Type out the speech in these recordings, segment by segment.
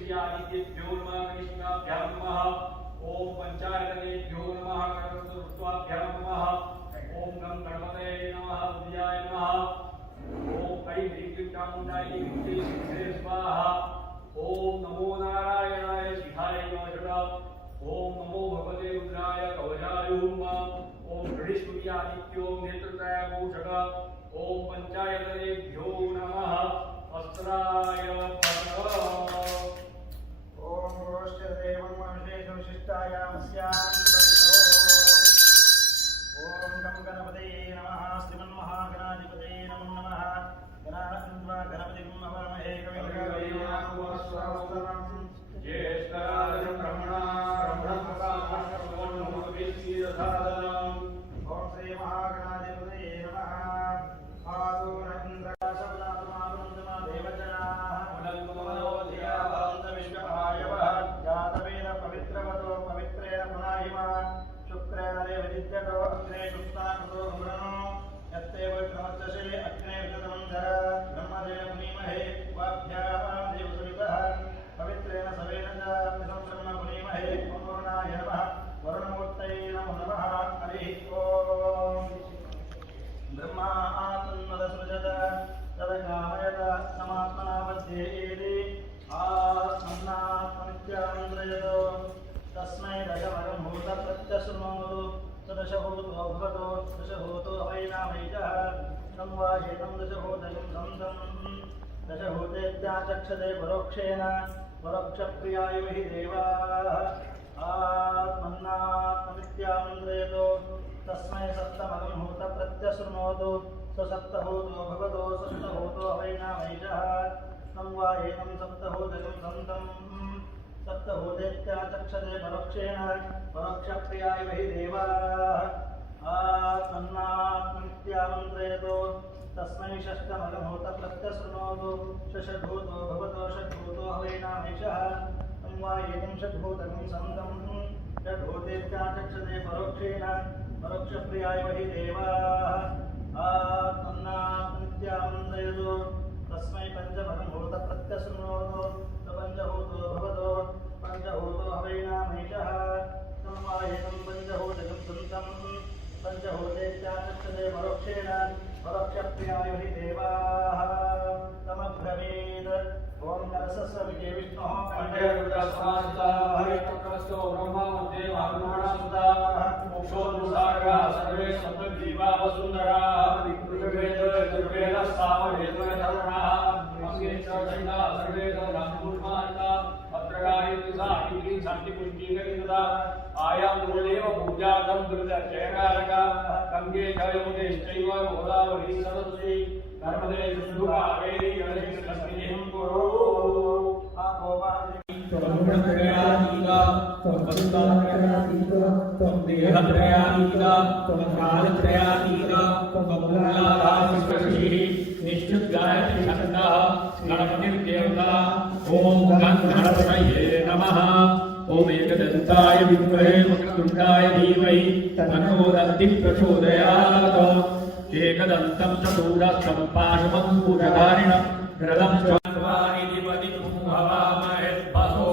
सूर्यादित्येभ्यो नमः कृष्णाभ्यां नमः ओम पंचायतनेभ्यो नमः कर्मसुत्वाभ्यां नमः ओम गं गणपते नमः बुद्धियाय नमः ओम कई ह्रीं चामुण्डाय विद्ये स्वाहा ओम नमो नारायणाय शिखाय नमः ओम नमो भगवते रुद्राय कवचाय ओम ऋषिसूर्यादित्यो नेत्रत्रयभूषक ओम पंचायतनेभ्यो नमः अस्त्राय फट् ओम रोष्टदेवं विशेषविशिष्टायामस्यां ओम गं गणपते नमः श्रीमन्महागणाधिपते नमो नमः गणानान्वा गणपतिं नमामहे कविकवीनामुपस्वास्तवं ज्येष्ठराजं ब्रह्मणां ब्रह्मप्रसादं ओम श्री महागणाधिपते नमः आदुरन्द्रकाशवदात्मानन्दमा देवजनाः अनन्तमयो धियावन्त विश्वभायवः जातवेद पवित्रवतो पवित्रेण पुनाहिमा शुक्रेण विदित्यतो अग्ने शुक्ताकृतो भ्रणो यत्ते वक्रमर्चसे अग्ने विदधमन्धर ब्रह्मदेव पुनीमहे वाभ्याः देवसुरितः पवित्रेण सवेन च विदं ब्रह्म पुनीमहे पूर्णाय नमः वरुणमूर्तये नमो नमः हरिः ओम् ब्रह्मा आत्मनदसृजत तदकामयत समात्मना पद्येति आत्मन्नात्मनित्यामन्त्रयतो तस्मै दशमगम्भूतप्रत्यशृणोतु सदशभूतो भवतो दशभूतो वैनामैजः संवाहेतं दशभूतयं संसं दशभूतेत्याचक्षते परोक्षेण परोक्षप्रियाय हि देवाः आत्मन्नात्मनित्यामन्त्रयतो तस्मै सप्तमगम्भूतप्रत्यशृणोतु स सप्तभूतो भवतो सप्तभूतो वैनामैजः संवाहेतं सप्तभूतयं संसं सप्तभूतेत्याचक्षते परोक्षेण परोक्षप्रियाय हि देवाः आत्मन्नात्मनित्यामन्त्रयतो तस्मै षष्ठमगभूतप्रत्यशृणोतु षड्भूतो भवतो षड्भूतो वैनामैषः संवाहेतं षड्भूतकं संतं षड्भूतेत्याचक्षते परोक्षेण परोक्षप्रियाय हि देवाः आत्मन्नात्मनित्यामन्त्रयतो तस्मै पञ्चमगभूतप्रत्यशृणोतु पञ्चभूतो भवतो पञ्चभूतो वैनामैषः संवाहेतं पञ्चभूतकं संतं पञ्चभूतेत्याचक्षते परोक्षेण परोक्षप्रियाय हि देवाः तमब्रवीत् ओम नरसस्वविजय विष्णुः कण्ठे रुद्रस्वास्ता हरिचक्रस्तो ब्रह्मा मध्ये वाग्मानसुताः मोक्षोन्मुखाः सर्वे सप्तजीवा वसुन्धराः ऋग्वेदस्सामवेदधर्मणाः अस्ये च दण्डाः सर्वे धर्मूर्मार्गाः अत्रगायिसाहिकी शान्तिपुञ्जीकरिता आयां गुरुदेव पूजार्थं दुर्जयकारका गङ्गे च यमुनेश्चैव गोदावरी सरस्वती नर्मदे सिन्धु कावेरी गणेशलक्ष्मीं कुरु त्वं देहत्रयातीता त्वं कालत्रयातीता त्वं मूलाधारविश्वशिः निश्चिद्गायत्री छन्दः गणपतिर्देवता ॐ गणपतये नमः ॐ एकदन्ताय विद्महे वक्रतुण्डाय धीमहि तन्नो दन्तिः प्रचोदयात् एकदन्तं चतुरस्रं पाशमङ्कुशधारिणं रदं चत्वारि दिवतिं भवामहे वसो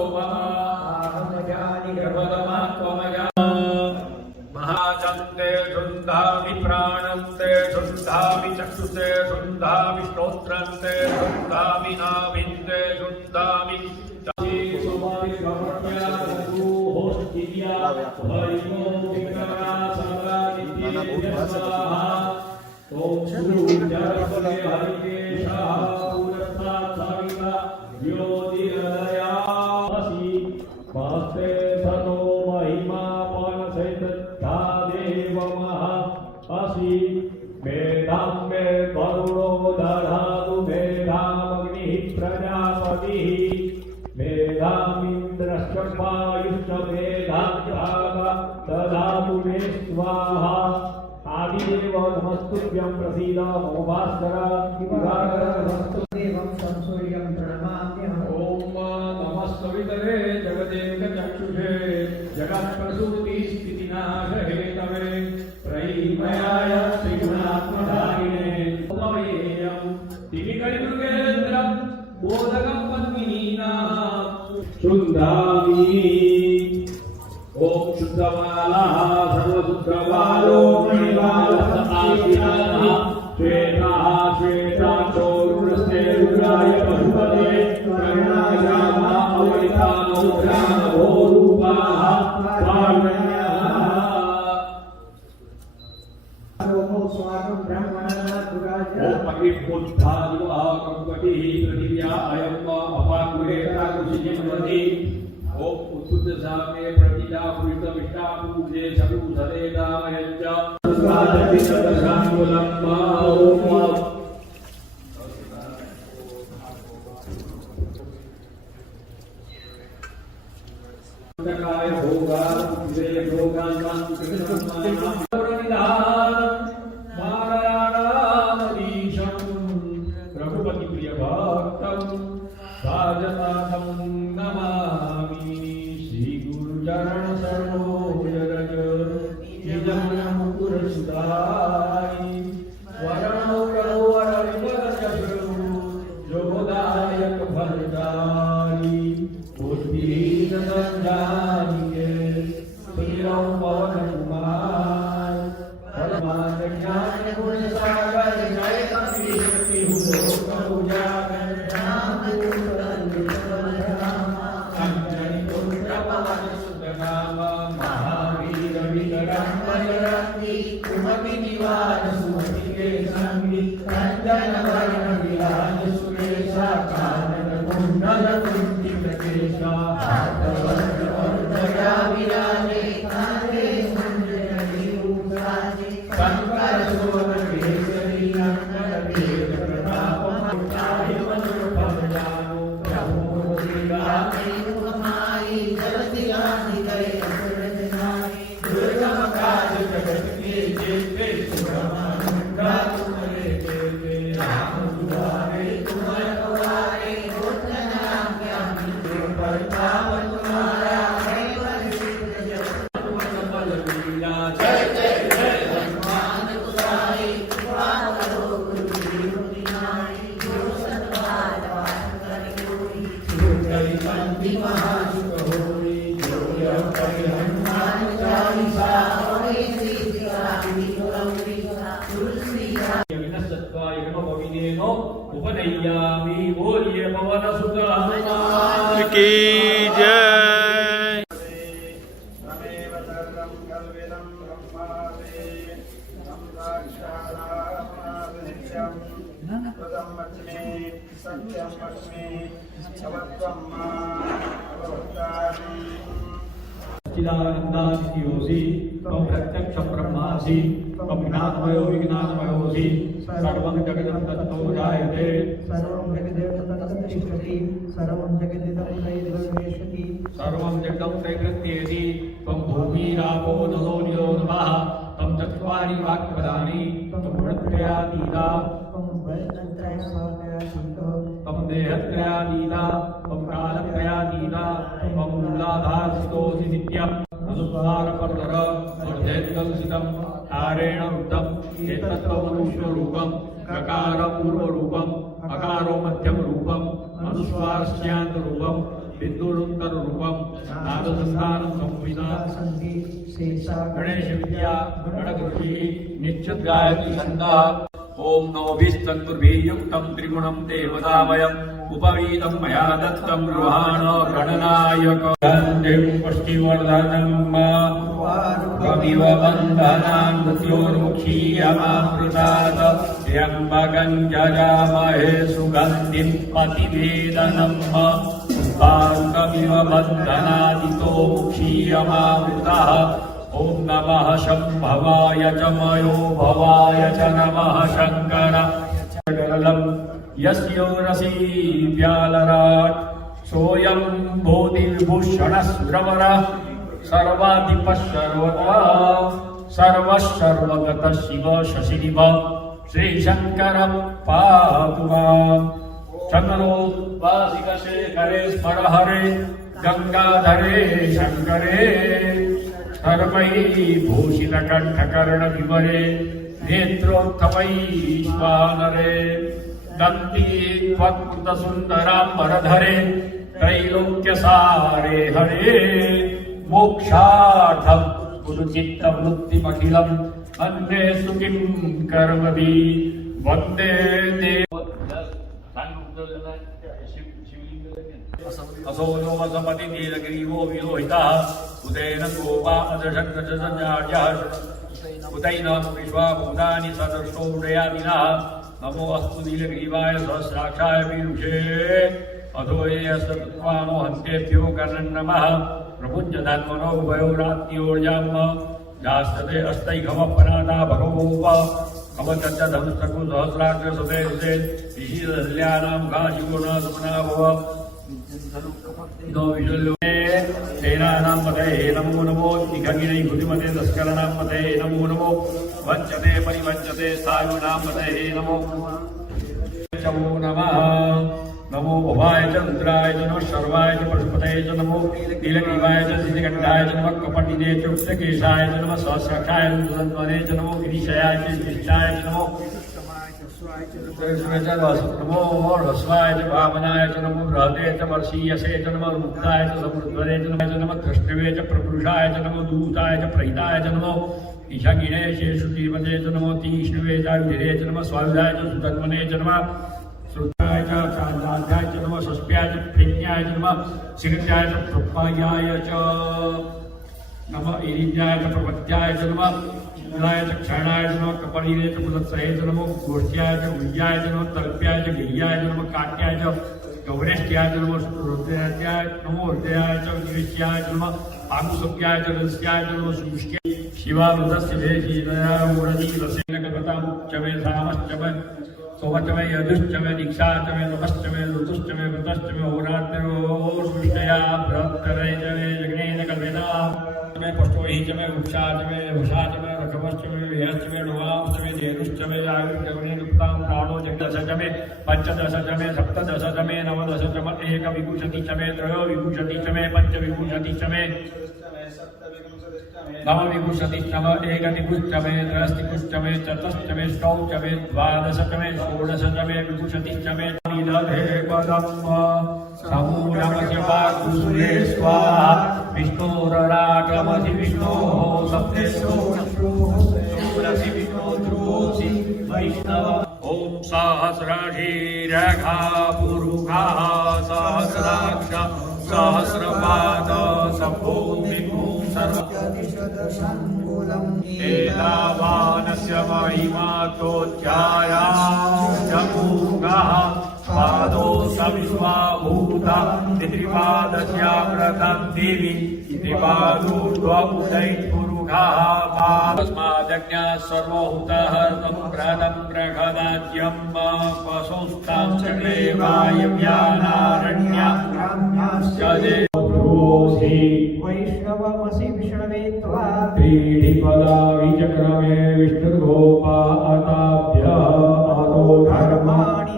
महाचन्ते शुन्धामि प्राणं ते शुन्धामि चक्षुषे शुन्धामि श्रोत्रं ते शुन्धामि नाभिं ते शुन्धामि स्वाहा आदिदेव नमस्तुभ्यं प्रसीद मम भास्कर देवं संसूर्यं प्रणमाम्यहम् ॐ नमस्तवितरे जगदेकचक्षुषे जगत्प्रसूतिस्थितिनाशहेतवे त्रयीमयाय श्रीगुणात्मधारिणे उपमेयं दिविकलियुगेन्द्रं बोधकं पद्मिनीनां ओम शुद्धमाला सर्वशुद्धमालो मणिमालः आशिनाः श्वेताः श्वेताचोरुणस्ते रुद्राय पशुपते कर्णायाः अवैतानरुद्रानभो रूपाः ओम स्वागं ब्रह्मणः दुराज पृथिव्या अयं अपाकुरेता कुशिजिन्वति ओम उत्सुत सामे प्रतिजा पुष्टविष्टा पूजे सबु सदेदामयच्च स्वादति सदशांगुलं ओम काय भोगा जय भोगानां रघुपति प्रिय भक्तम राजनाथम नमामि श्री गुरु चरण सरोज रज निजमन मुकुर सुधारी वरणो करो वरण जशु जोदायक भरदारी बुद्धिहीन संजानिके श्रीराम पवन कुमार परमान ज्ञान गुण सागर जय कपि शक्ति हो करो जागर राम अंजनी पुत्र पवन सुत नाम महावीर विक्रम बजरंगी कुमति निवार सुमति के संगी कंचन वरण विराज सुरेशा कानन कुंडल कुंचित केशा हाथ वज्र और ध्वजा विराजे कांधे मुंडली रूपराजे शंकर सुवन केसरी नंदन तेज प्रताप मचाए वज्र पद जानो प्रभु श्री माई जगति गांधी करे असुरत नारी दुर्गम काज जगत के जेते सुरमानुंडा तुम्हारे जेते राम दुआरे तुम्हारे दुआरे होत नाम ज्ञानी परताप तुम्हारा है परिसिद्ध जगत तुम बल लीला जय जय जय हनुमान गुसाई कृपा करो गुरु गुरु नाई जो सतबार पाठ करे कोई सुंदरी बंदी महासुख होई जो यह करे हनुमान चालीसा होई सीधी रामी गौरी तुलसी सत्वाय नमो पविनेनो उपनय्यामि बोलिए पवन सुत हनुमान की जय। तमेव सर्वं कल्विदं ब्रह्मादि तं साक्षादात्मादिनित्यं कृतं वच्मि सत्यं वच्मि भवत्वं मां चिदानंदादियोसि त्वं प्रत्यक्ष ब्रह्मासि त्वं ज्ञानमयो विज्ञानमयोसि सर्वं जगतं तत्तो जायते सर्वं जगदेव तत्तिष्ठति सर्वं जगदिदमुदयद्वेषति सर्वं जगतं प्रकृत्येति त्वं भूमिरापो नभो नमः तं चत्वारि वाक्पदानि त्वं प्रत्ययातीता त्वं वैतन्त्रयसामयाशीतो त्वं देहत्रयातीता त्वं कालत्रयातीता त्वं मूलाधारस्थितोऽसि नित्यम् अनुस्वारपर्दर ऊर्ध्वेत्कलुषितम् आरेण वृद्धम् एतत्त्वमनुष्यरूपम् ककार पूर्वरूपम् अकारो मध्यमरूपम् अनुस्वारस्यान्तरूपम् विद्युरुत्तररूपम् नादसंधानं संविदा सन्ति शेषा गणेश विद्या गणगुरुः निश्चित गायत्री छन्दः ओम नवभिस्तन्तुर्भिर्युक्तं त्रिगुणं देवतामयम् उपवीतं मया दत्तं गृहाण गणनायक शान्तिं पुष्टिवर्धनं त्वमिव बन्धनान् मृत्योर्मुक्षीयमामृतात् त्र्यम्बकं जजामहे सुगन्धिं पतिवेदनम् त्वमिव बन्धनादितो मुक्षीयमामृतः ओम नमः शंभवाय च मयो भवाय च नमः शंकर गरलम् यस्योरसी व्यालराट् सोऽयं बोधिर्भूषणस्रवर सर्वाधिपः सर्वगतः शिव शशिनिभ श्रीशंकर पातु माम् चन्द्रोद्वासिकशेखरे स्मर हरे गंगाधरे शंकरे सर्वैर्भूषितकण्ठकर्णविवरे नेत्रोत्थमैश्वानरे दन्ती त्वत्कृतसुन्दराम्बरधरे त्रैलोक्यसारे हरे मोक्षार्थं पुरुचित्तवृत्तिमखिलम् अन्येषु किं कर्मभि वन्दे देव असो नो वसपति नीलग्रीवो विलोहितः उदयन गोपा अदर्शन्यार्यः उदैन विश्वा भूतानि सदर्शोदयादिनः नमो अस्तु नीलग्रीवाय सहस्राक्षाय विरुषे अधो ये अस्त्वानो हन्तेभ्यो कर्णन्नमः प्रभुञ्जधन्मनो उभयोरात्योर्याम जास्तते अस्तैघमपराधा भगवोप अवतद्धंस्तकु सहस्राक्ष सुते सुते ऋषिदल्यानां घाशिवो न सुपना भव सेनानां पतये नमो नमो निखगिरै घुतिमते तस्कराणां पतये नमो नमो वञ्चते परिवञ्चते सायुनां पतये नमो नमः नमो भवाय च रुद्राय च नमः शर्वाय च पशुपतये च नमो नीलग्रीवाय च सिद्धिकण्ठाय च नमः कपटिने च वृत्तकेशाय च नमः सहस्राक्षाय रुद्रसन्त्वने च नमो गिरीशयाय च विशिष्टाय च नमो नमो ह्रस्वाय च वामनाय च नमो बृहते च वर्षीयसे च नमो रुद्राय च समुद्रे च नमः कृष्णवे च प्रपुरुषाय च नमो दूताय च प्रहिताय च नमो ईशागिणे शेषुतिपते च नमो तीक्ष्णवे च विधिरे च नमः स्वायुधाय च सुतन्वने च नमः श्रुताय च चान्दाध्याय च नमः षष्ठ्याय च प्रेज्ञाय च नमः सिगत्याय च प्रपायाय च नमः ईरिज्ञाय च प्रपत्याय च नमः इंद्राय च क्षणाय च नमः कपलीरे च पुलत्सहे च नमो गोष्ठ्याय च गुह्याय च नमः तल्प्याय च गिर्याय च नमः काट्याय च गौरेष्ट्याय च नमः रुद्राय नमो हृदयाय च गिरिश्याय च नमः आकुसप्याय च रस्याय च नमः शुष्के शिवामृतस्य भेषीदया मूढजीवसेन कल्पतामुच्च मे सामश्च मे सोमश्च मे यजुश्च मे दीक्षाश्च मे तपश्च मे ऋतुश्च मे व्रतश्च मे होरात्रोष्टया बृहत्तरे च मे जग्नेन कल्पेता मे पष्टोहि च मे वृक्षा च मे वृषा च मे रकमश्च मे वेहश्च मे नुवांश्च मे धेनुश्च मे आयुर्गवनेनुक्तां प्राणो जगदश च मे पञ्चदश च मे सप्तदश च मे नवदश च मे एकविंशति च मे त्रयोविंशति च मे पञ्चविंशति च मे नवविंशति च मे एकविंशति च मे त्रयस्तिंशति च मे चतुश्च मे षष्ठौ च मे द्वादश च मे षोडश च मे विंशति च मे निदधे पदम् समूलमस्य वाक्सुरे स्वाहा विष्णोरराटमसि विष्णोः सप्तेषु शूरसि विष्णोद्रोसि वैष्णव ॐ सहस्रशीरखा पुरुषः सहस्राक्ष सहस्रपाद सभूमिभूं एतावानस्य महिमातोच्चायाश्चमूगः पादो सविश्वाभूता त्रिपादस्याव्रतं देवी त्रिपादोर्ध्वपुरैपुरुषः तस्मादज्ञः सर्वभूतः तं प्रदं प्रखदाज्यं पशुस्तां चक्रे वायव्यानारण्याश्च देवोऽसि वैष्णवमसि विष्णवे त्वा त्रीणिपदा विचक्रमे विष्णुर्गोपाताभ्यः आदो धर्माणि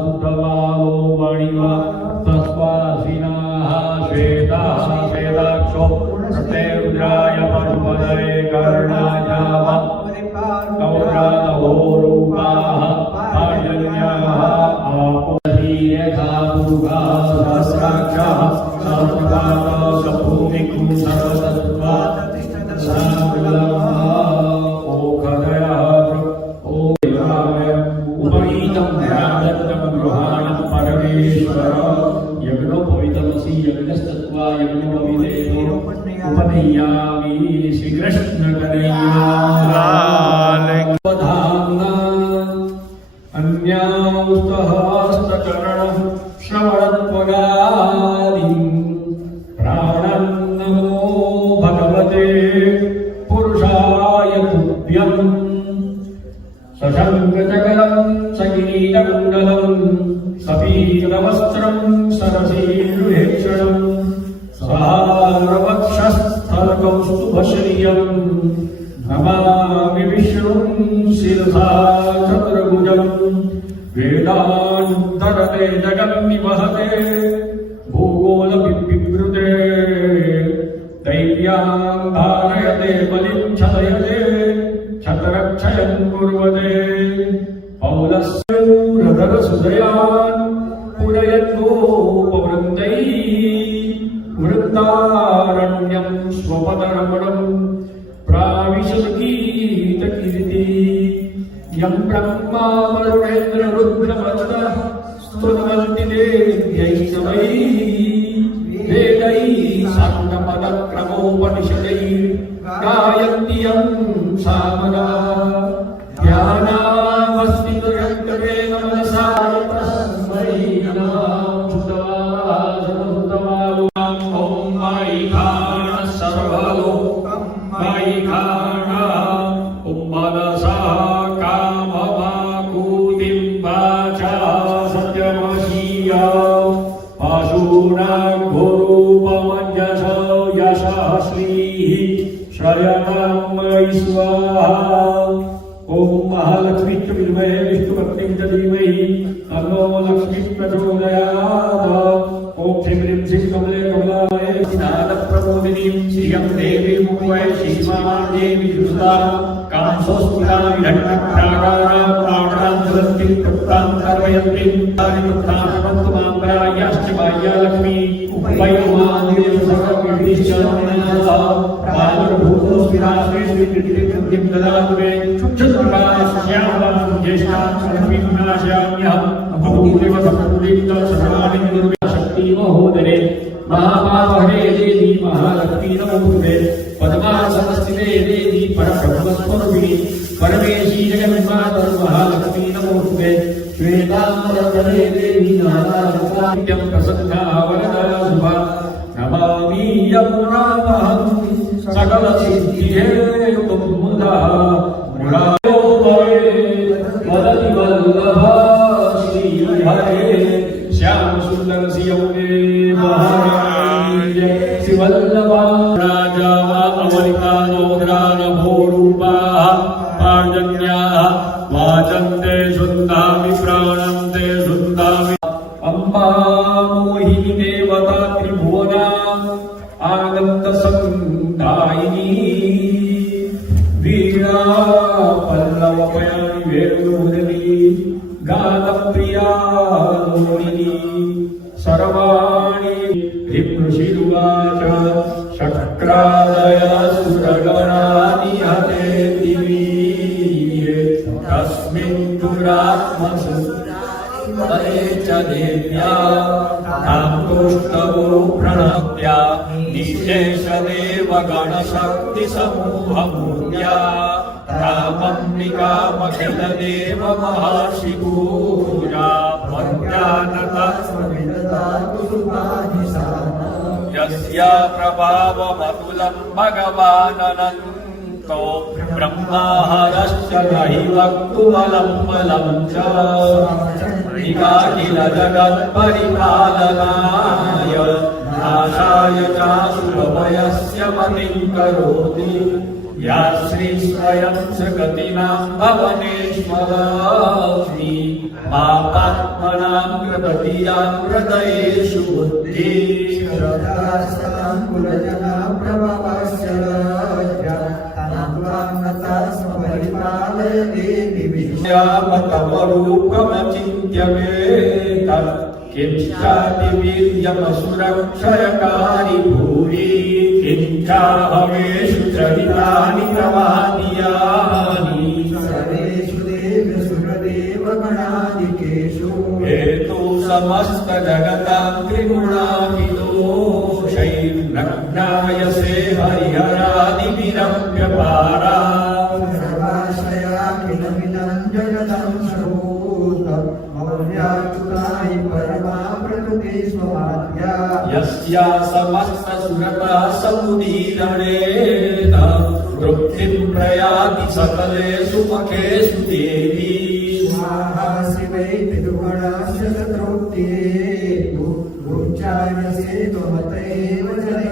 सुतवालो मणिवा तस्वासिनाः श्वेताः श्वेताक्षो प्रते रुद्राय पशुपतये कर्णायाः गौरावोरूपाः पाण्डल्याः आपोषीयथा पुरुषा सहस्राक्षाः सहस्रपादः सभूमिकुं सर्वतत्त्वात् उपवीतं राजत्तं गृहाणं परमेश्वर यज्ञोपवीतमसि यज्ञस्तत्त्वा यज्ञोपवीते उपनय्यामि श्रीकृष्णकनैयाधाम्ना अन्यास्तहस्तचरणं श्रवणत्वगादिं प्राणं नमो भगवते पुरुषाय तुभ्यम् सशङ्खचकरं सकिरीटकुण्डलं सपीतवस्त्रं सरसीरुहेक्षणं सहारवक्षस्थलकौस्तुभश्रियं नमामि विष्णुं शिरसा चतुर्भुजं वेदान्तरते जगन्निवहते भूगोलविवृते दैव्यां धारयते बलिं छदयते छतरक्षयं कुर्वते पौलस्यं हृदरसुदयान् गोपवृन्दै वृन्दारण्यं स्वपदरमणं प्राविशद्गीतकीर्ति यं ब्रह्मा वरुणेन्द्ररुद्रमरुतः स्तुवन्ति देव्यै वेदैः साङ्गपदक्रमोपनिषदैः गायन्ति यं सामदा ध्यानावस्थितयन्तवेन मनसा तस्मै नमः ओम महालक्ष्मी विद्महे विष्णुपत्नी च धीमहि तन्नो लक्ष्मी प्रचोदयात्। ओम श्रीं ह्रीं श्रीं कमले कमलाय नादप्रमोदिनीं श्रियं देवीं मुखै श्रीमादेवी सुता कांसोस्फुटां विधट्टप्राकारां प्राणां ज्वलन्तीं तप्तां कर्मयन्तीं तारिमुत्थानमन्तमाम्बरायाश्च बाह्यालक्ष्मी उपयोमादिं सर्वविधिश्च पादभूतोऽस्मिराश्रीश्रीकृतिं ददातु मे चक्षुष्प्रकाश्यामं ज्येष्ठां सर्वविघ्नाश्याम्यहम् अभूदेव सपूर्णिं सर्वाणि दुर्व्याशक्ति महोदरे महाभावहरे देवी महालक्ष्मी नमोस्तुते पद्मासनस्थिते देवी परब्रह्मस्वरूपिणी परमेशी जगन्माता महालक्ष्मी नमोस्तुते श्वेताम्बरधरे देवी नारायणं प्रसन्ना वरदा शुभा नमामि यमुनामहं सकलसिद्धिहेतुं मुदा मुरारो वदति वल्लभ श्रीहरे श्याम सुंदर सियौने महाराज शिवल्लभा राजा अवलिकानोद्रानभोरूपा पार्जन्याः वाचन्ते शुन्धामि प्राणन्ते शुन्धामि अम्बा मोहिनी देवता त्रिभुवना आनन्द संदायिनी वीणा पल्लवपयानि वेणुधरी गानप्रिया मोहिनी सर्वाणि ऋषिरुवाच शक्रादय सुरगणानि हते दिवीये तस्मिन् दुरात्मसु तरे च देव्या तां तुष्टवो प्रणत्या निशेषदेव गणशक्तिसमूहमूर्त्या रामम्बिकामखिलदेव महर्षिपूजा यस्या प्रभावमतुलं भगवानन्तो ब्रह्माहरश्च नहि वक्तुमलं बलं च निकाकिल जगत्परिपालनाय नाशाय चासुरभयस्य मतिं करोति या श्री स्वयं सगतिनां भवनेश्वरास्मि पापात्मनां कृपतियां हृदयेषु बुद्धि श्रद्धास्तां कुलजना प्रभवस्य यामतमरूपमचिन्त्य मेतत् किंश्चातिवीर्यमसुरक्षयकारि भूरि किंचाहमेषु चरितानि प्रवादियानि सर्वेषु देवसुरदेवगणादिकेषु हेतु समस्तजगतां त्रिगुणाभिदोषैर्नग्नायसे हरिहरादिभिरव्यपारा सर्वाश्रया किलमिदं जगतं सर्वभूतं मौर्याच्युताय परमा प्रकृति स्वभाव्या यस्या समस्तसुरता समुदीरणेन तृप्तिं प्रयाति सकलेषु मुखेषु देवी स्वाहा शिवै त्रिगुणास्य तृप्तिये भूचायसे त्वमतैव जने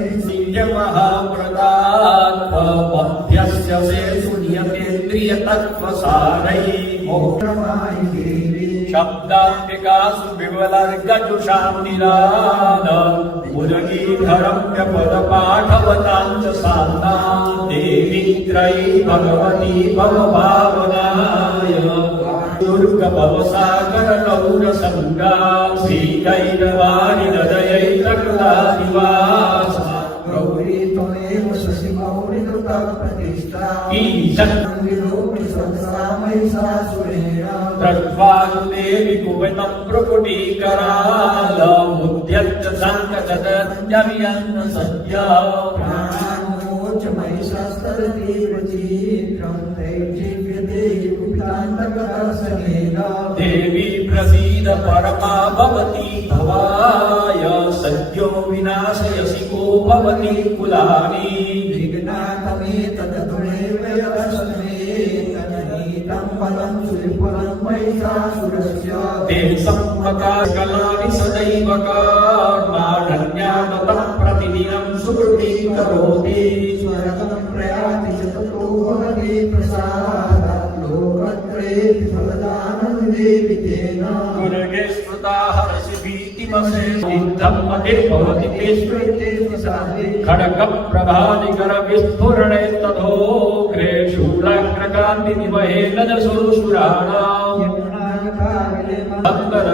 महाव्रतात्मभ्यस्य से सुनियतेन्द्रियतत्त्वसारै मोक्षमायि देवी शब्दान्तिकासु विवलर्गजुषां निराद उदगीधरम्यपदपाठवतां च सान्नां देवी त्रयी भगवती भवभावनाय दुर्ग भवसागर गौर संगा श्रीकैरवाणि हृदयैतकृतादिवास गौरी त्वमेव शशि गौरी कृता प्रतिष्ठा ईशन् विलोकि संसामहिषासुरेण दृष्ट्वा देवी कुवनं प्रकुटीकरालमुद्यत्त सङ्कटदत्यवियन्न सद्या प्राणान्मोच महिषास्तरतीव चीक्रं दैजीव्यते कुपितान्तकदर्शनेन देवी प्रसीद परमा भवती भवाय सद्यो विनाशयसि को भवति कुलानि विघ्नातमेतदधुरेव यदस्मे तन्नीतं पदं सुरिपुरं महिषासुरस्य ते सम्मकाकलानि सदैव कर्माणन्यानतं प्रतिदिनं सुकृतिं करोति स्वर्गं प्रयाति च ततो भवति प्रसादात् लोकत्रयेऽपि फलदानं देवि तेन गुरुगे स्मृता हरसि भीतिमसेद्धं मते भवति ते खड्गप्रभानिकर विस्फुरणे तथोग्रे शूलाग्रकान्तिनिवहे नजसुरसुराणाम्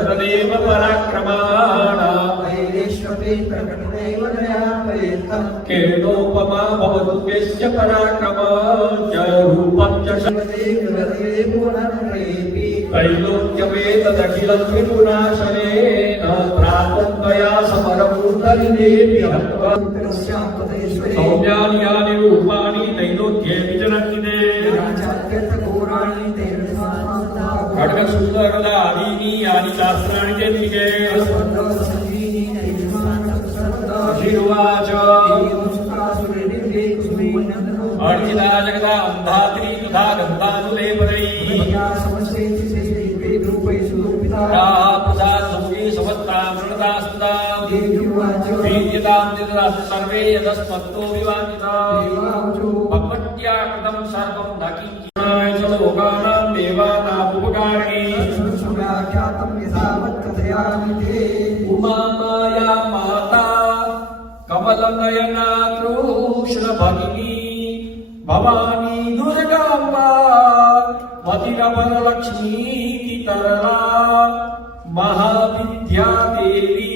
तदेव पराक्रमाणाम् केनोपमा भवतु यस्य पराक्रमश्च रूपं च त्रैलोक्यमेतदखिलं त्रिपुराशनेन प्राप्तं त्वया समरभूतरिदेवी हत्वा सौम्यानि यानि रूपाणि त्रैलोक्ये विचरन्ति ते खड्गशूलगदादीनि यानि शास्त्राणि तेऽन्विके श्रीरुवाच अर्चिता जगदाम्धात्री तथा गन्धानुलेपनैः प्रसादसमुखे समस्तामृतास्तां वीर्यतां निददातु सर्वे यदस्मत्तो विवाञ्छिताः भगवत्या कृतं सर्वं न किञ्चिनाय च लोकानां देवानामुपकारिणी उमा माया माता कमलनयना कृष्णभगिनी भवानी दुर्गाम्बा मतिरमरलक्ष्मीति तरला महाविद्या देवी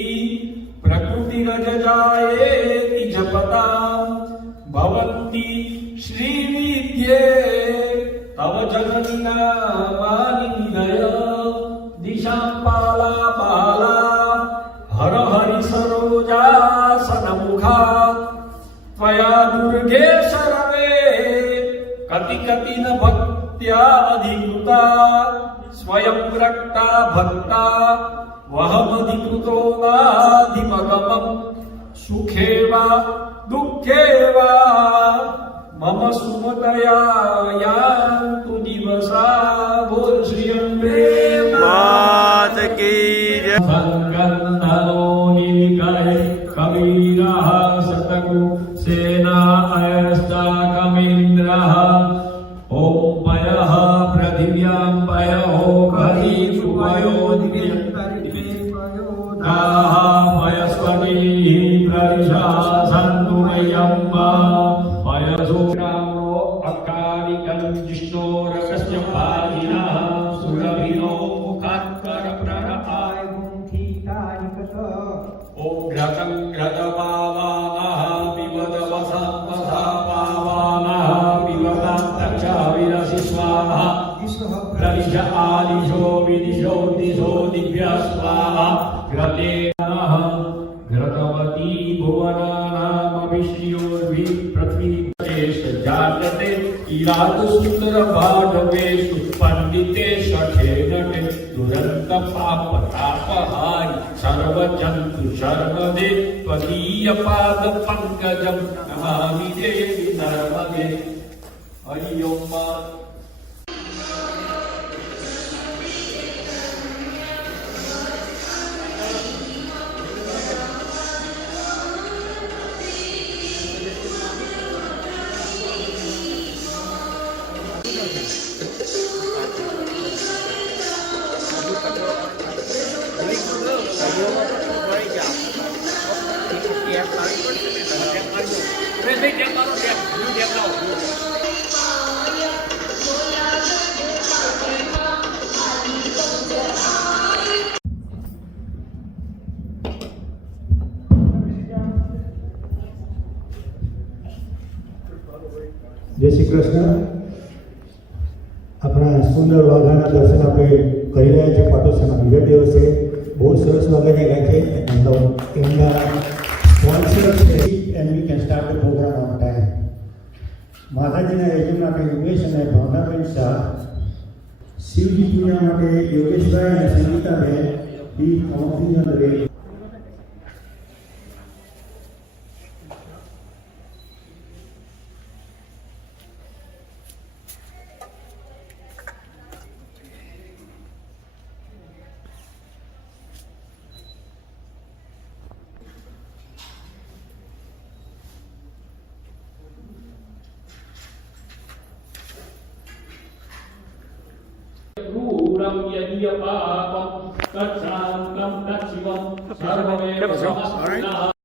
प्रकृतिरजजायेति जपतां भवन्ति श्रीविद्ये तव जननी नामानि निधय दिशां पाला पाला हर हरि सरोजासनमुखा त्वया दुर्गे सर्वे कति कति न भक्त्या अधिकृता स्वयं रक्ता भक्ता वहमधिकृतो नाधिमगमम् सुखे वा दुःखे वा मम सुमतया यान्तु दिवसा बोल श्री अम्बे मात की जय। संगंधलो नीलकय कबीरः शतकु सेना अयस्ता कमीन्द्रः ओम पयः पृथिव्यां पयो करी सुपयो दिव्यन्तरिक्षेपयोधाः पयस्पतिः प्रदिशा सन्तु मय्यम्बा पयसो रामो अकारिकं जिष्णोरकस्य पादिनः सुरभिनो मुखात्कर प्रणपाय ओम घृतं घृतपावानः पिबदवसंवसा पावानः पिबदान्तक्षा विरसि स्वाहा प्रदिश आदिशो विदिशो दिशो दिव्या स्वाहा घृतेनः घृतवती भुवनानामभिश्रियोर्भि पृथ्वी जायते इरादसुन्दर भाडवेषु पंडिते षठेनटे दुरन्त पाप तापहारि सर्वजन्तु शर्मदे त्वदीय पाद पंकजं नमामि देवी नर्मदे हरि ओम। જય શ્રી કૃષ્ણ. આપણા સુંદર વાઘાના દર્શન આપણે કરી રહ્યા છીએ પાટોત્સવના બીજા દિવસે. બહુ સરસ વાઘાની ગાય છે. એમના સ્પોન્સર છે and we can start the program on time. માતાજીના યજ્ઞ માટે યોગેશ અને ભાવનાબેન શાહ, શિવજી પૂજા માટે યોગેશભાઈ અને સંગીતાબેન બી કાઉન્સિલ. ક્રૂરમ યજ્ઞપાપમ તત્શાંતમ તત્શિવમ સર્વમેવ સમસ્તઃ.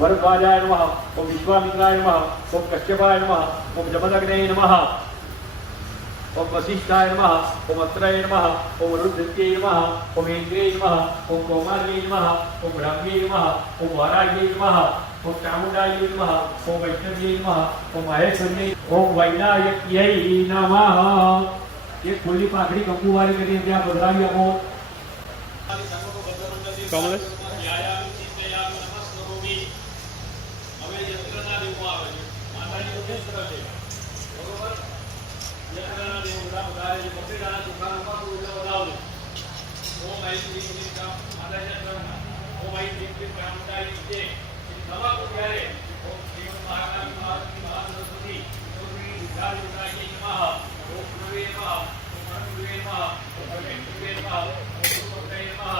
भरद्वाजाय नमः ओम विश्वामित्राय नमः ओम कश्यपाय नमः ओम जमदग्ने नमः ओम वसिष्ठाय नमः ओम अत्रय नमः ओम रुद्रत्यै नमः ओम इंद्रे नमः ओम कौमार्यै नमः ओम ब्रह्मे नमः ओम वाराह्यै नमः ओम चामुण्डायै नमः ओम वैष्णव्यै नमः ओम महेश्वर्यै ओम वैनायक्यै नमः। ये खुली पाखड़ी कंकु वाली करिए ત્યાં બદલાવી આપો। કમલેશ હવે યંત્રના દેવો આવે છે માતાજીનો યંત્ર છે બરોબર યંત્રના દેવો બધા જે પકડીના દુકાનમાં પૂરો બનાવો ઓમ આઈ શ્રી કામ માતાજીના ઓમ આઈ શ્રી કામતાઈ છે નવા ત્યારે ઓમ શ્રી મહાકાળી મહાલક્ષ્મી મહાસરસ્વતી ગૌરી વિદ્યાલય નમઃ ઓમ ગુરુવે નમઃ ઓમ ગુરુવે નમઃ ઓમ ગુરુવે નમઃ ઓમ ગુરુવે નમઃ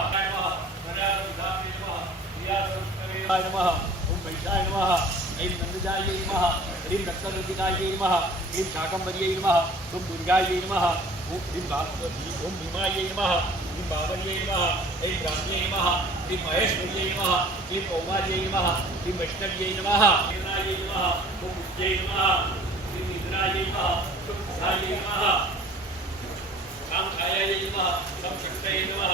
नमः ओम वैशाय नमः ऐं नंदजायै नमः ह्रीं दत्तवृद्धिकायै नमः ह्रीं शाकंभर्यै नमः ओम दुर्गायै नमः ओम भीमायै नमः ह्रीं बाबर्यै नमः ऐं ब्राह्म्यै नमः ह्रीं महेश्वर्यै नमः ह्रीं कौमार्यै नमः ह्रीं वैष्णव्यै नमः ह्रीं नमः ओम उज्जयै नमः ह्रीं निद्रायै नमः ओम सुधायै नमः कामछायायै नमः ओम शक्तये नमः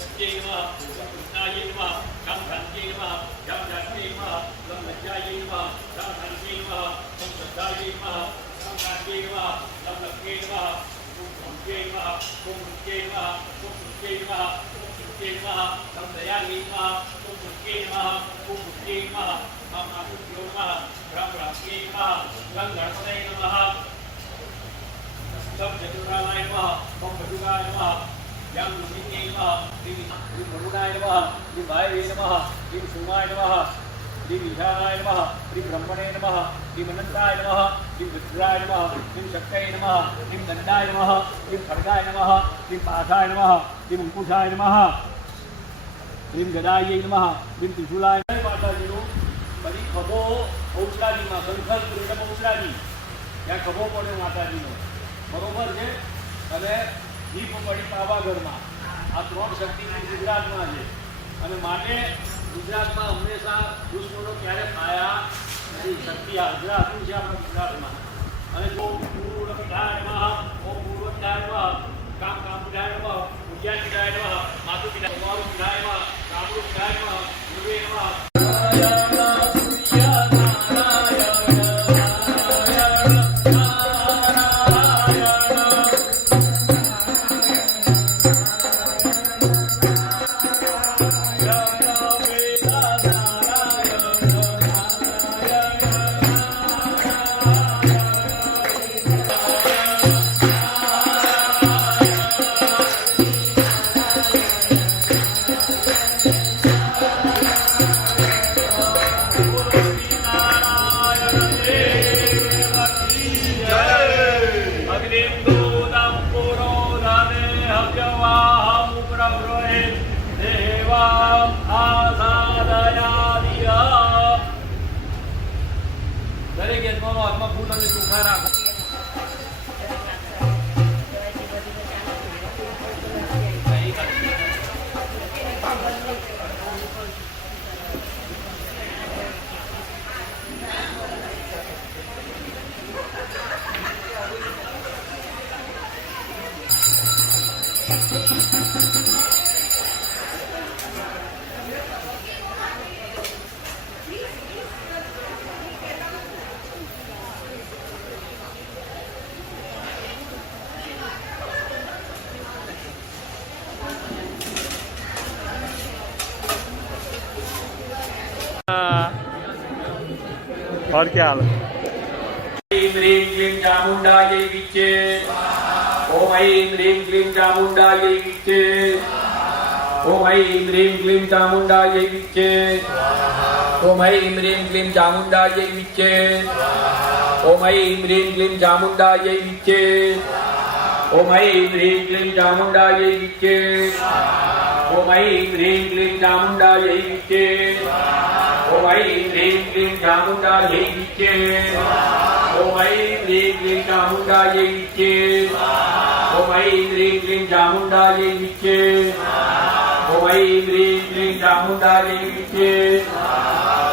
सत्यै नमः ओम कृष्णायै नमः कम धन्यै नमः कम जात्यै नमः कम लज्जायै नमः कम धन्यै नमः कम श्रद्धायै नमः कम कान्त्यै नमः कम लक्ष्म्यै नमः ओम धन्यै नमः ओम मुक्त्यै नमः ओम सुत्यै नमः ओम सुत्यै नमः कम दयायै नमः ओम मुक्त्यै नमः ओम मुक्त्यै नमः कम आहुत्यै नमः कम रात्यै नमः कम गणपतये नमः कम चतुराय नमः कम वधुकाय नमः यं ऋषिके नमः श्री वरुणाय नमः श्री वायवे नमः श्री सोमाय नमः श्री ईशानाय नमः श्री ब्रह्मणे नमः श्री अनंताय नमः श्री रुद्राय नमः श्री शक्तये नमः श्री दंडाय नमः श्री खड्गाय नमः श्री पाशाय नमः श्री अंकुशाय नमः श्री गदायै नमः श्री त्रिशूलाय माताजीनो बड़ी खबो औषधाजीમાં સંકલ્પ એટલે औषधाजी या खबो પડે માતાજીનો બરોબર છે અને દીપ પડી પાવાગઢમાં આ ત્રણ શક્તિપીઠ ગુજરાતમાં છે અને માટે ગુજરાતમાં હંમેશા દુશ્મનો ક્યારે ખાયા નથી શક્તિ હાજરા હતી છે આપણા ગુજરાતમાં અને જો પૂર્વપીઠાય નમઃ ઓમ પૂર્વપીઠાય નમઃ કામ પીઠાય નમઃ ઉદ્યાન પીઠાય નમઃ માતુ પીઠાય વારુ પીઠાય નમઃ કામરૂ પીઠાય નમઃ ગુરુવે નમઃ દરેક યજ્ઞનો હાથમાં ફૂલ અને ચોખા રાખો और क्या हाल है? ऐं ह्रीं क्लीं चामुण्डायै विच्चे ओम ऐं ह्रीं क्लीं चामुण्डायै विच्चे ओम ऐं ह्रीं क्लीं चामुण्डायै विच्चे ओम ऐं ह्रीं क्लीं चामुण्डायै विच्चे ओम ऐं ह्रीं क्लीं चामुण्डायै विच्चे ओम ऐं ह्रीं क्लीं चामुण्डायै विच्चे ओम ऐं ह्रीं क्लीं चामुण्डायै विच्चे ओम ऐं ह्रीं क्लीं चामुण्डायै विच्चे ओम ऐं ह्रीं क्लीं चामुण्डायै विच्चे ओम ऐं ह्रीं क्लीं चामुण्डायै विच्चे ओम ऐं ह्रीं क्लीं चामुण्डायै विच्चे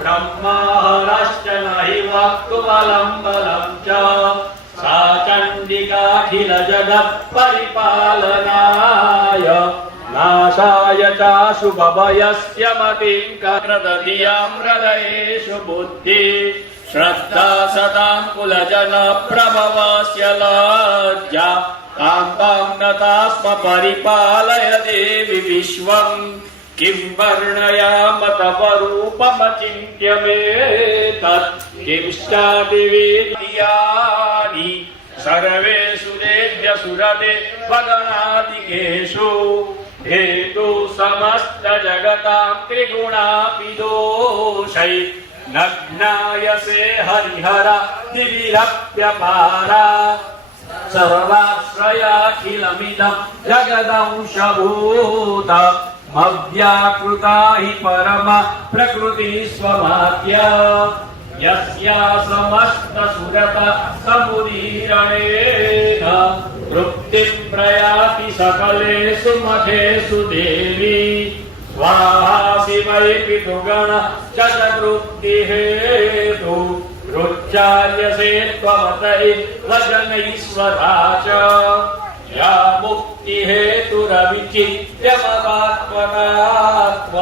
ब्रह्माहरश्च नहि वक्तुबलं बलं च सा चण्डिकाखिल जगत् परिपालनाय नाशाय चाशुभवयस्य मतिं कृतधियां हृदयेषु बुद्धि श्रद्धा सदां कुलजन प्रभवस्य लज्जा तां तां नतास्म परिपालय देवि विश्वं किं वर्णयाम तव रूपमचिन्त्यमेतत् किंश्चादिवेद्यानि सर्वेषु देव्यसुरते वदनादिकेषु हेतु समस्त जगतां त्रिगुणापि दोषै नग्नायसे हरिहर दिविरप्यपारा सर्वाश्रयाखिलमिदं जगदंशभूत मव्याकृता हि परम प्रकृति स्वमात्या यस्या समस्त सुरत समुदीरणेन तृप्तिं प्रयाति सकलेषु मठेषु देवी स्वाहा शिवै पितुगण चतुर्वृत्तिहेतु रुच्चार्यसे त्वमतै वचनैश्वरा च या मुक्तिहेतुरविचिन्त्यमवात्मनात्म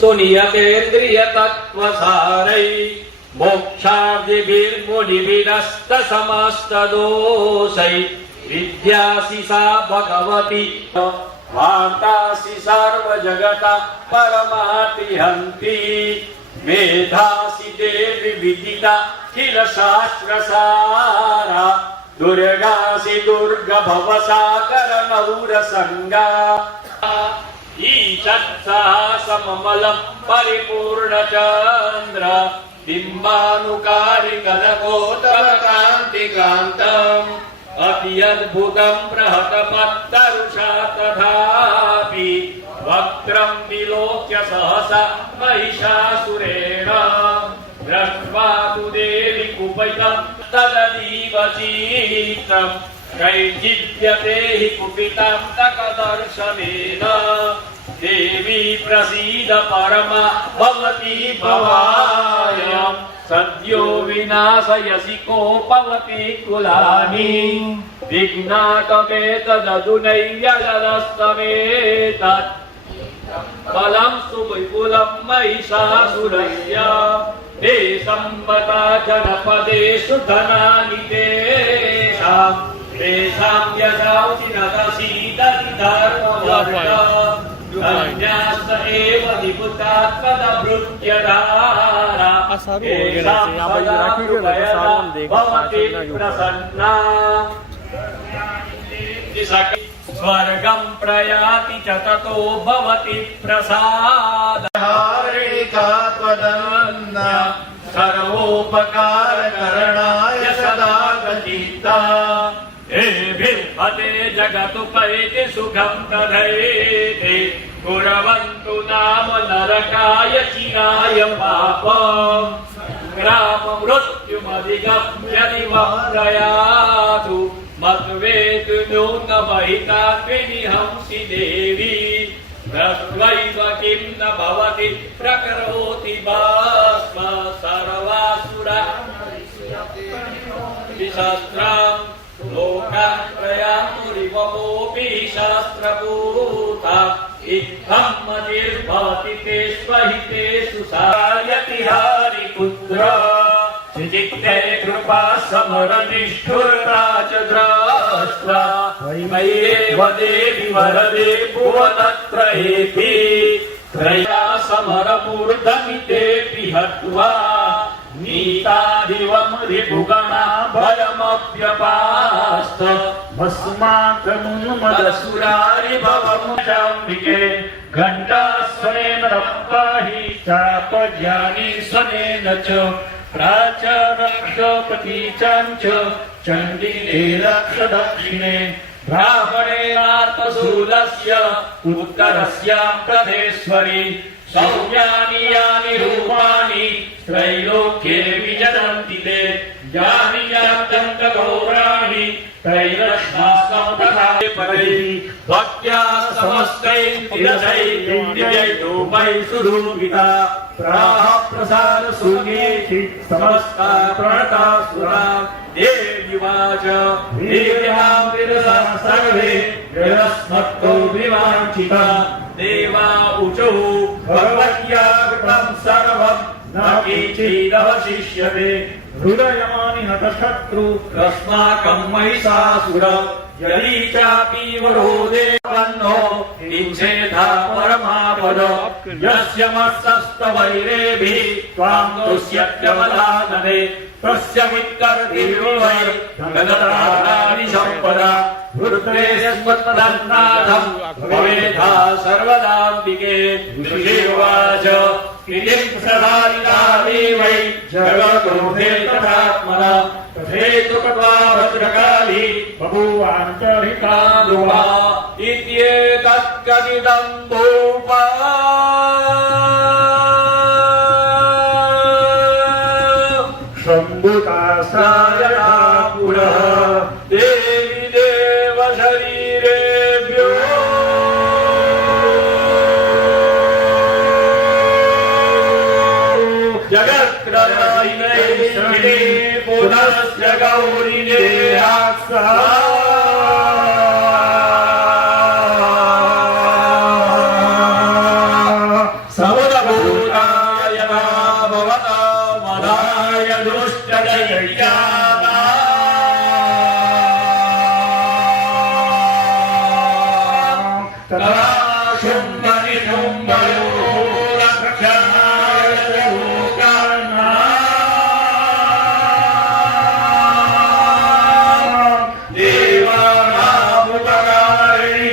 सुनियतेन्द्रियतत्त्वसारै मोक्षादिभिर्मुनिभिरस्तसमस्तदोषै विद्यासि सा भगवती वार्तासि सर्वजगता परमातिहन्ति मेधासि देवि विदिता किल शास्त्रसारा दुर्गासि दुर्गभवसागरनौरसङ्गा ईषत्सहस्रममलं परिपूर्णचन्द्र बिम्बानुकारि कनकोत्तरकान्तिकान्तम् अति अद्भुतं बृहत्पत्तरुषा तथापि वक्त्रं विलोक्य सहसा महिषासुरेण दृष्ट्वा तु देवि कुपितं तदतीव चित्रं कैचिद्यते हि कुपितं तकदर्शनेन देवी प्रसीद परमा भवती भवाय सद्यो विनाशयसि कोपवती कुलानि विघ्नाकमेतदधुनैव्यजदस्तमेतत् बलं सुविपुलं महिषासुरस्य ते सम्पदा जनपदेषु धनानि तेषां तेषां यदासि नदसीदति धर्मवर्ष अन्यास्त एव निपुतात्मदभृत्यधारा तेषां सदा कृपयदा भवति प्रसन्ना स्वर्गं प्रयाति च ततो भवति प्रसादहारिका त्वदन्ना सर्वोपकारकरणाय सदा गतिता एभिर्भते जगतुपैति सुखं तथैति कुर्वन्तु नाम नरकाय चिराय पापम् ग्राममृत्युमधिगम्यति प्रयातु मद्वेतु न्यूनमहितात्विनिहंसि देवी दृष्ट्वैव किं न भवति प्रकरोति भस्म सर्वासुरा विशस्त्रं लोकान् प्रयातुरिवमोऽपि शास्त्रभूता इत्थं मतिर्भवति ते स्वहितेषु सायति हरिपुत्र चित्ते कृपा समरनिष्ठुरता च द्रष्ट्वा मय्येव देवि वरदे भुवनत्रयेऽपि त्रया समरमूर्धमितेऽपि हत्वा नीतादिवं रिपुगणा भयमप्यपास्त भस्माकमुन्मदसुरारिभवं चाम्बिके घण्टास्वनेन रप्पाहि चापज्ञानी स्वनेन च प्राचारक्षपतीचाञ्च चण्डिले रक्ष दक्षिणे ब्राह्मणेनार्थशूलस्य उत्तरस्यां प्रदेश्वरि सौम्यानि यानि रूपाणि त्रैलोक्ये विचरन्ति ते यानि त्रैरश्मास्तं तथा परै भक्त्या समस्तैः विदधै दिव्यै धूपै सुधूमिता प्राह प्रसाद सुगीति समस्ता प्रणता सुरा देव्युवाच वीर्यां विदधः सर्वे यस्मत्तो विवाञ्छिता देवा ऊचौ भगवत्या कृतं सर्वं न किञ्चिदवशिष्यते हृदयमानि हतशत्रु अस्माकं महिषासुर यदि चापि वरो देवन्नो हिंसेथा परमापद यस्य मत्सस्तवैरेभिः त्वां तुष्यत्यवदानने तस्य वित्तर्दिर्वै गदतानि सम्पदा वृत्ते स्मत्पदन्नाथं भवेथा सर्वदाम्बिके ऋषिर्वाच किं प्रसादिता देवै जगद्गुरुते तथात्मना तथेतु कृत्वा भद्रकाली बभूवान्तरिता दुहा इत्येतत् कथितं भूपा शम्भुतासायता पुरः देवी देव शरीरेभ्यो जगत्त्रयिने शरणे पुनश्च गौरिणे आक्सा समदभूताय भवता मदाय दुष्टजय्याता तदा शुम्भनिशुम्भयोः रक्षणाय लोकानां देवानामुपकारिणी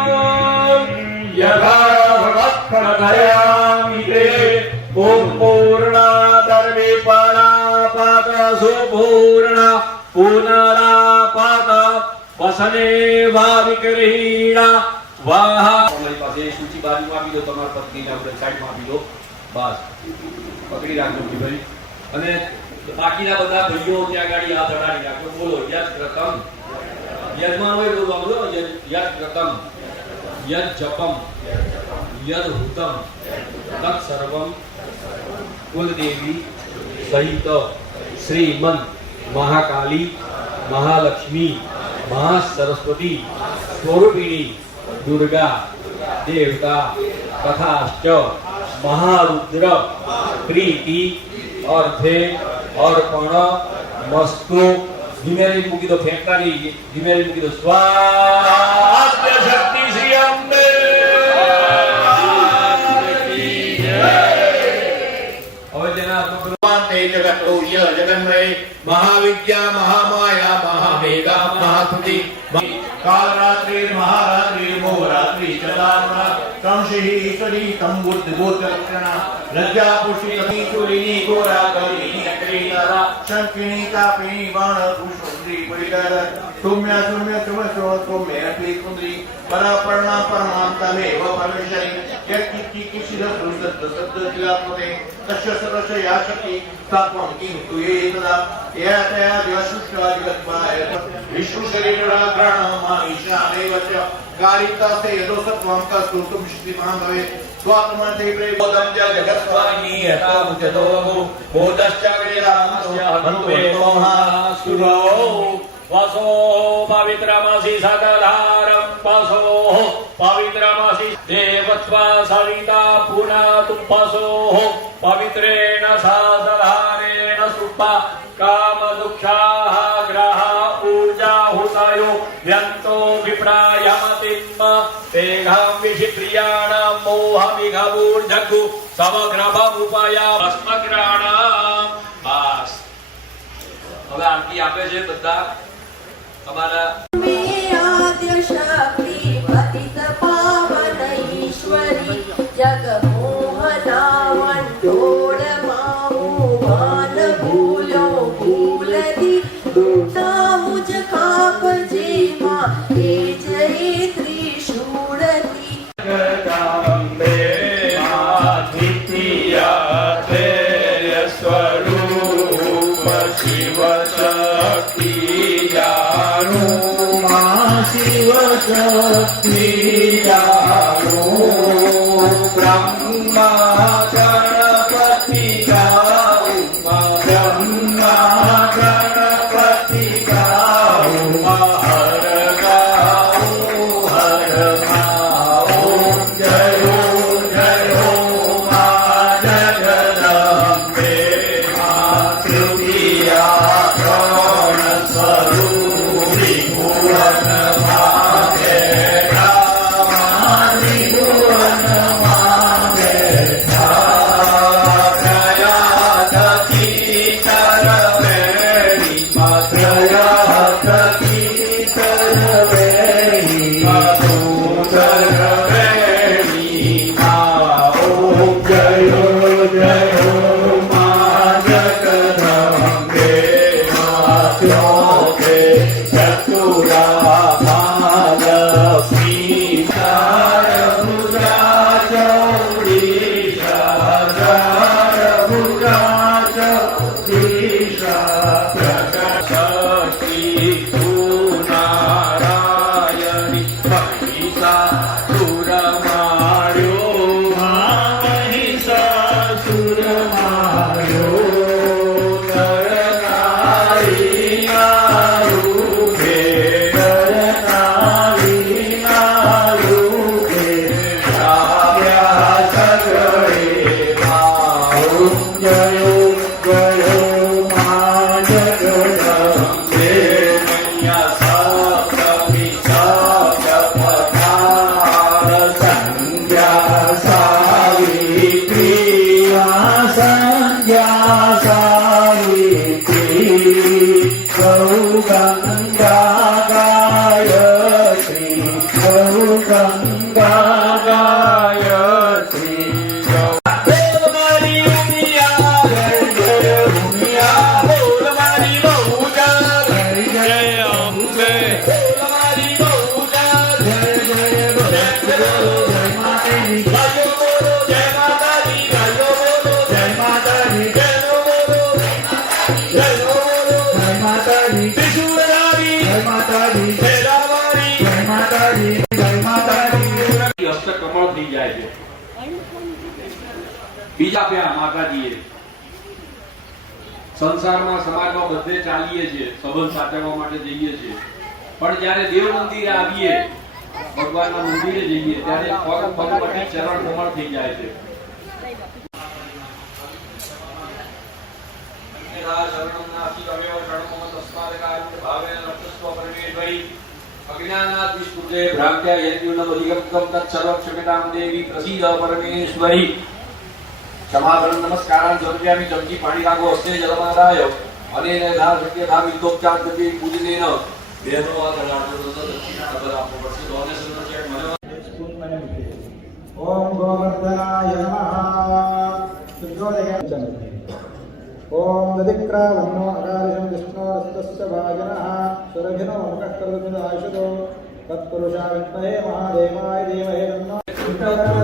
तस्योष्वमयाख्यातम् यथा भगवत्प्रदयामि ते पूर्णा दर्विपणापात सुपूर्ण पुनरापात वसने भाविकरीणा वाहा તમારી પાસે સૂચિ બાજુમાં આપી દો, તમારા પત્નીને આપણે સાઈડમાં આપી દો. બસ પકડી રાખજો ભાઈ. અને બાકીના બધા ભાઈઓ ત્યાં ગાડી હાથ અડાડી રાખજો. બોલો યદ પ્રથમ યજમાન હોય બોલો બોલો યદ પ્રથમ યદ જપમ યદ હુતમ તત્ સર્વમ કુલદેવી સહિત શ્રીમન મહાકાલી મહાલક્ષ્મી महासरस्वती स्वरूपिणी दुर्गा देवता तथाश्च महारुद्र प्रीति अर्थे अर्पण मस्तु धीमेरी मूकी दो फेंकता नहीं धीमेरी मूकी दो स्वास्थ्य शक्ति श्री अम्बे जगन्मय महाविद्या महामाया महामेघा महास्तुति कालरात्रि महारात्रि मोहरात्रि चलावना कंशिही ईश्वरी तंबुद्ध गोत्रक्षणा लज्जा पुष्टि कमी चूलिनी गोरा कलिनी अक्रीनारा शंकिनी कापिनी बाण पुष्पी परिकर सौम्या सौम्य चुम सौम्य अति कुंद्री परापर्णा परमांता में व परमेश्वरी यज्ञ की किसी दृष्ट शब्द जिलापते तस्य सर्वस्य या शक्ति तात्वं किं तुये तदा या तया दिवसुष्टा जगत्पाय विष्णु शरीरा प्राणमा ईशानेव च कारिता से यदोसत्वं का स्तुतुं श्रीमान भवे स्वात्मते प्रेमोदं जगत्स्वामी यथा मुचतो बोधश्च वेदान्तस्य हनुमेतोहा सुरो वसो पवित्रमसि सकधारं वसो पवित्रमसि देवत्वा सविता पुनातु वसो पवित्रेण साधधारेण सुपा कामदुःखाः ग्रहा ऊर्जा हुतयो व्यन्तो विप्रायमतिम्म तेघां विषिप्रियाणां मोहमिघमूर्धकु समग्रभमुपया भस्मग्राणां बास હવે આરતી આપે છે બધા તમારા आद्य शक्ति पतित पावन ईश्वरी जगमोहना वंडोळ माऊ मान भूलो भूलती मुझ खाप जे मां हे जय त्रिशूलती जगदम्बे आदित्या तेय स्वरूप शिव शक्ति जानु ब्रह्मा गणपति गाओ ब्रह्मा गणपति गाओ हर गाओ जयो जयो मां जगदम्बे मां तृतीया प्राण स्वरूपी भुवन मागे रामानि भुवन मागे त्रया दती तरवेणी त्रया दती तरवेणी तरवेणी ओम जयो जयो मां जगदम्बे मां ज्योते चतुरा महालक्ष्मी चारभुजा चौरीशा चारभुजा चौरीशा प्रकटति सुनारायणी महिषासुरमार्यो महिषासुरमार्यो नरनारीरूपे नरनारीरूपे काव्या सगळे ओम जयो जयो मां जगदम्बे मैया सप्तमी सप्तपथार संध्या सावित्री संध्या सावित्री गौगंगा गायत्री गौगंगा गायत्री बोल मारी उमिया जय उमिया बोल मारी बहुजा जय अम्बे बोल मारी बहुजा जय जय जय माता दी गायो बोलो जय माता दी गायो बोलो जय माता दी जय बोलो जय बोलो जय माता दी त्रिशूलधारी जय माता दी जय रावारी जय माता दी जय माता दी હસ્તકમળ થઈ જાય છે બીજા બે માતાજીએ સંસારમાં સમાજમાં બધે ચાલીએ છીએ સંબંધ સાચવવા માટે જઈએ છીએ પણ જ્યારે દેવ મંદિરે આવીએ ભગવાનના મંદિરે જઈએ ત્યારે પગ પગપટી ચરણ કમળ થઈ જાય છે શરણમ નાસી અમેવ શરણમ તસ્માદકાય ભાવેન રક્ષસ્વ પરમેશ્વરી અજ્ઞાનાદ વિસ્તુતે ભ્રાંત્યા યદ્યુનમ અધિગમ તત્સર્વ ક્ષમ્યતામ દેવી પ્રસીદ પરમેશ્વરી ક્ષમાગણ નમસ્કારાન સમર્પયામિ ચમકી પાણી લાગો હસ્તે જલમાદાય અનેન ધાર સત્ય ધામ વિદ્યોપચાર કૃતિ પૂજનેન બેનો આ કરાતો દક્ષિણા ખબર આપો પડશે ડોનેશન નો ચેક મને ओम गोवर्धनाय नमः सूर्योदय ओम दधिक्रावन्नो अकारिशं विष्णोरस्तस्य भाजनः सुरभिनो मुखकर्तुमिनो आयुषतो तत्पुरुषा विद्महे महादेवाय धीमहि तन्नो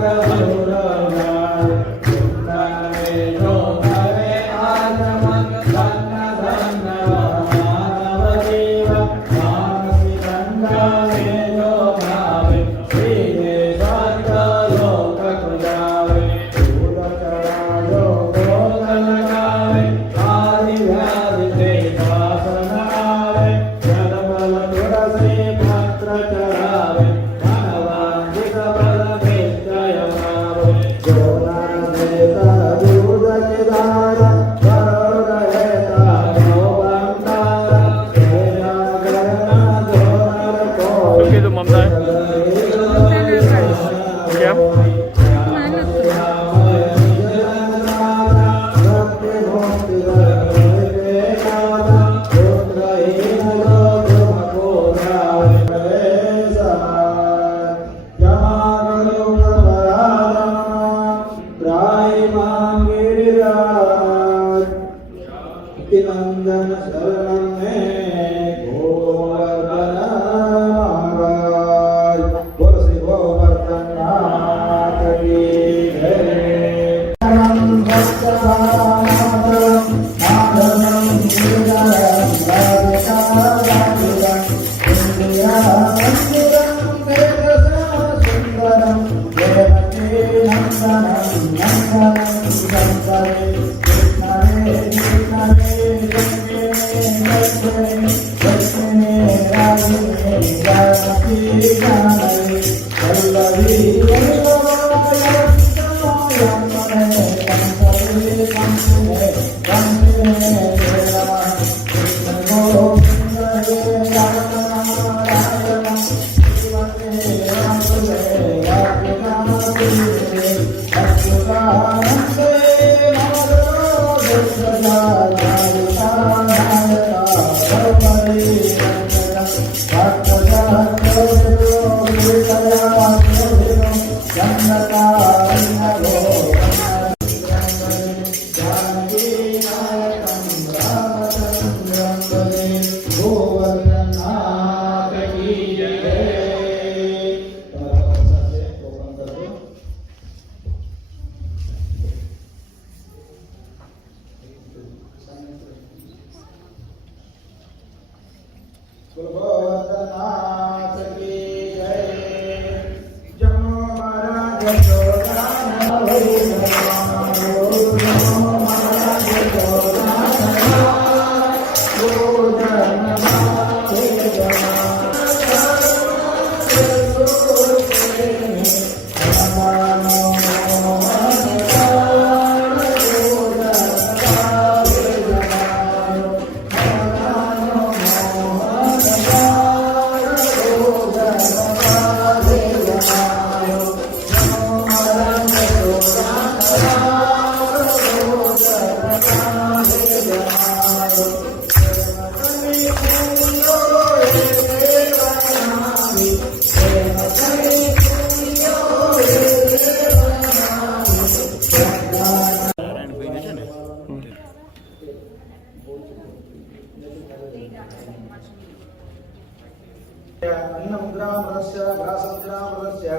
अन्नमुद्रामृतस्य घासमुद्रामृतस्य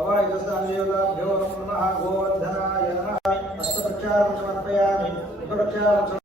अवायुधस्तान्योगाभ्यो नमः गोवर्धनाय नमः हस्तप्रक्षालं समर्पयामि मुखप्रक्षालं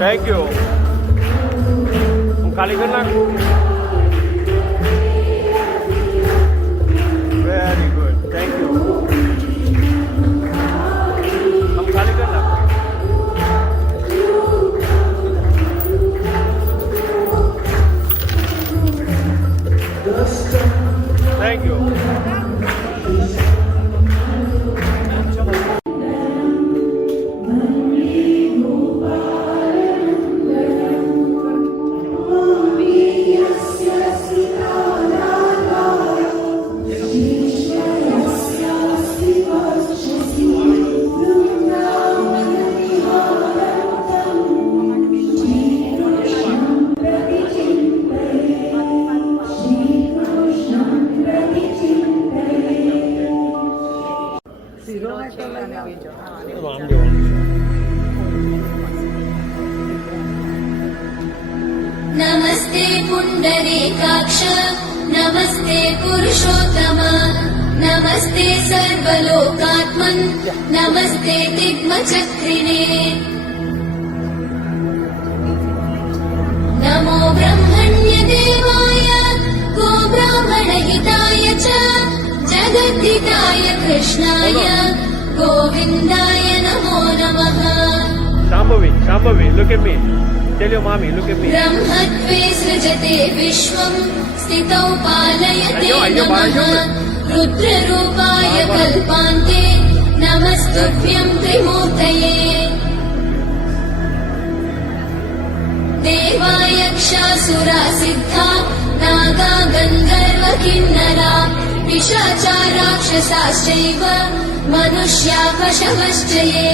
थैंक यू तुम खाली करना वेरी गुड थैंक यू हम खाली करना थैंक यू नमस्ते पुण्डरीकाक्ष नमस्ते पुरुषोत्तम नमस्ते सर्वलोकात्मन् नमस्ते दिग्मचक्रिणे नमो ब्रह्मण्यदेवाय गोब्राह्मणहिताय च जगद्धिताय कृष्णाय गोविन्दाय नमो नमः Shambhavi, look at me. Tell your mommy, look at me. ब्रह्मत्वे सृजते विश्वं स्थितौ पालयते अय्यो, नमः रुद्ररूपाय कल्पान्ते नमस्तुभ्यं त्रिमूर्तये देवायक्षासुरा सिद्धा नागा गन्धर्व किन्नरा पिशाचाराक्षसाश्चैव मनुष्या पशवश्च ये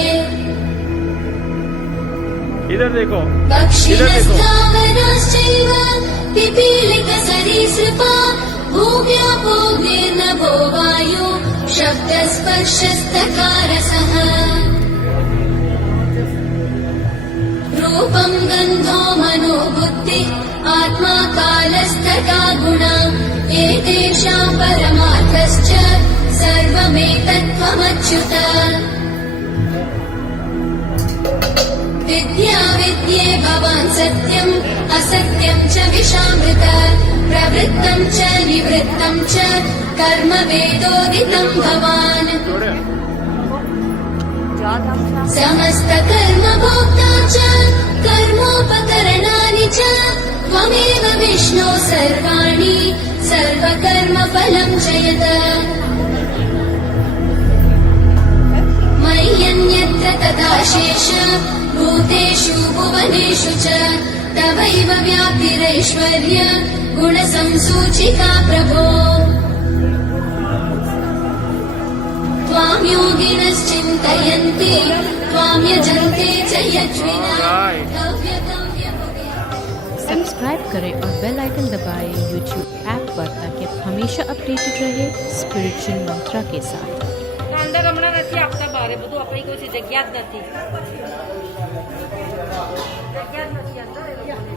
इधर देखो पक्षिणस्थावराश्चैव पिपीलिकसरीसृपा भूव्यापो निर्नभो वायु शब्दस्पर्शस्तकारसः रूपं गन्धो मनो बुद्धिः आत्मा कालस्तथा गुणा एतेषां परमार्थश्च सर्वमेतत्त्वमच्युत विद्या विद्ये भवान् सत्यम् असत्यं च विषामृत प्रवृत्तं च निवृत्तं च कर्म वेदोदितं भवान् समस्तकर्मभोक्ता च कर्मोपकरणानि च त्वमेव विष्णो सर्वाणि सर्वकर्मफलं च यत् मय्यन्यत्र तथा शेष भूतेषु भुवनेषु च तवैव व्याप्तिरैश्वर्य गुणसंसूचिका प्रभो त्वां योगिनश्चिन्तयन्ति त्वां यजन्ते च यज्विना सब्सक्राइब करें और बेल आइकन दबाएं YouTube ऐप पर ताकि आप हमेशा अपडेटेड रहे स्पिरिचुअल मंत्रा के साथ અંદર હમણાં નથી આપતા બારે બધું આપણી કોઈ જગ્યા જ નથી જગ્યા જ નથી અંદર એ લોકોને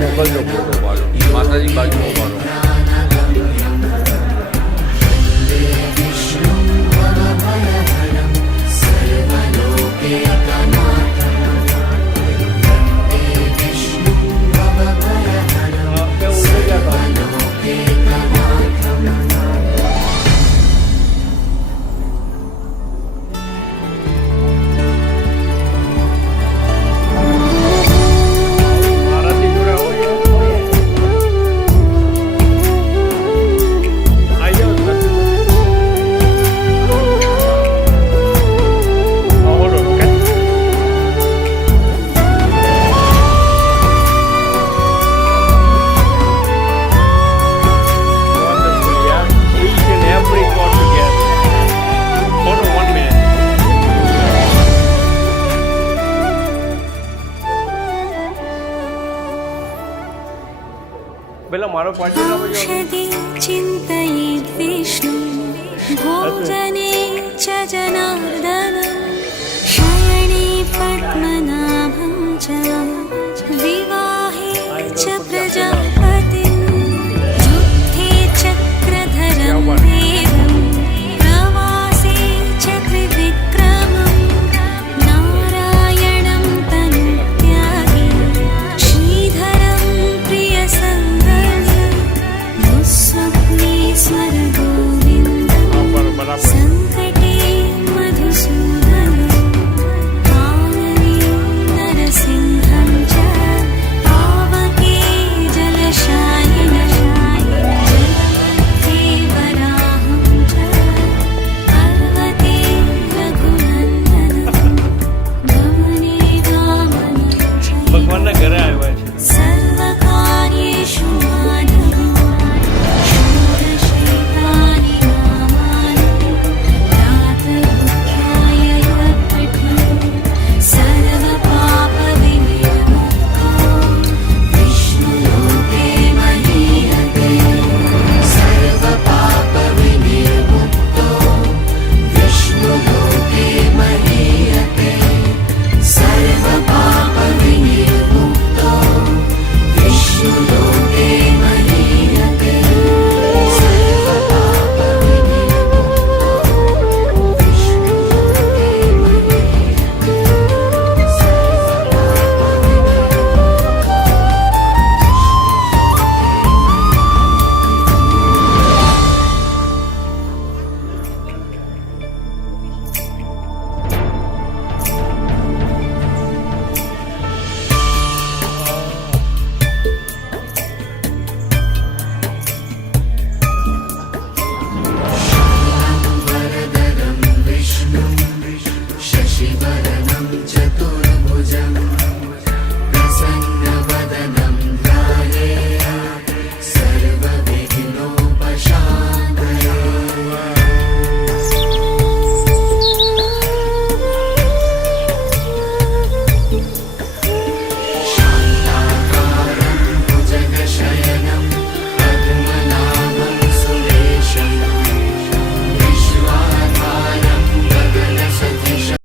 મોકલજો ફોટો પાડો માતાજી બાજુમાં ઉભા રહો. પેલા મારો પાર્ટી ના બજાવો. चिन्तयेद् विष्णु भोजने च जनार्दन